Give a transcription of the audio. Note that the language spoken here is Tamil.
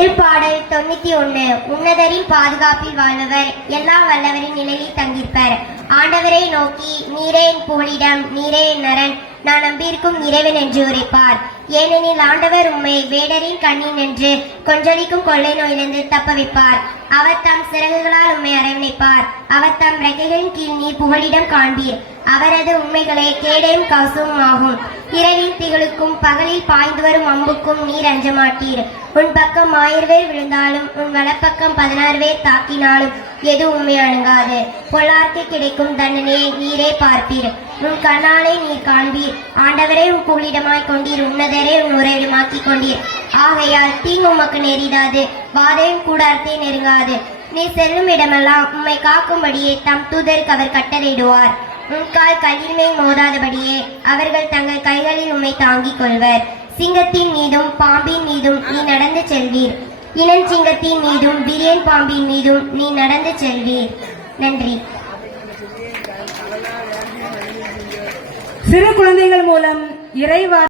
திருப்பாடல் 91. உன்னதரின் பாதுகாப்பில் வாழ்பவர் எல்லாம் வல்லவரின் நிலையில் தங்கியிருப்பர். ஆண்டவரை நோக்கி, நீரே என் புகலிடம், நீரே என் நரன், நான் நம்பியிருக்கும் இறைவன் என்று உரைப்பார். ஏனெனில் ஆண்டவர் உம்மை வேடரின் கண்ணில் நின்று கொன்றளிக்கும் கொள்ளை நோயிலிருந்து தப்ப வைப்பார். அவர் தம் சிறகுகளால் உம்மை அரவணைப்பார். அவர் தம் ரெக்கைகளின் கீழ் நீர் புகலிடம் காண்பீர். அவரது உண்மைகளே கேடையும் கவசமும் ஆகும். இரவில் திகளுக்கும் பகலில் பாய்ந்து வரும் அம்புக்கும் நீர் அஞ்ச மாட்டீர். உன் பக்கம் 1000 பேர் விழுந்தாலும் உன் வலப்பக்கம் 16 பேர் தாக்கினாலும் எது உண்மை அணுகாது. பொல்லார்க்கு கிடைக்கும் தண்டனையை நீரே பார்ப்பீர். உன் கண்ணாலே நீர் காண்பீர். ஆண்டவரே உன் புகலிடமாய் கொண்டீர். உன்னதரே உன் உறைவிடமாக்கிக் கொண்டீர். ஆகையால் தீங்கு உமக்கு நெறிடாது, வாதையும் கூடாரத்தை நெருங்காது. நீ செல்லும் இடமெல்லாம் உம்மை காக்கும்படியே தம் தூதருக்கு அவர் கட்டளையிடுவார். உன் கால் கல்லின் மேல் மோதாதபடியே அவர்கள் தங்கள் கைகளில் உம்மை தாங்கிக் கொள்வர். சிங்கத்தின் மீதும் பாம்பின் மீதும் நீ நடந்து செல்வீர். இளஞ்சிங்கத்தின் மீதும் விரியன் பாம்பின் மீதும் நீ நடந்து செல்வீர். நன்றி. சிறு குழந்தைகள் மூலம் இறைவா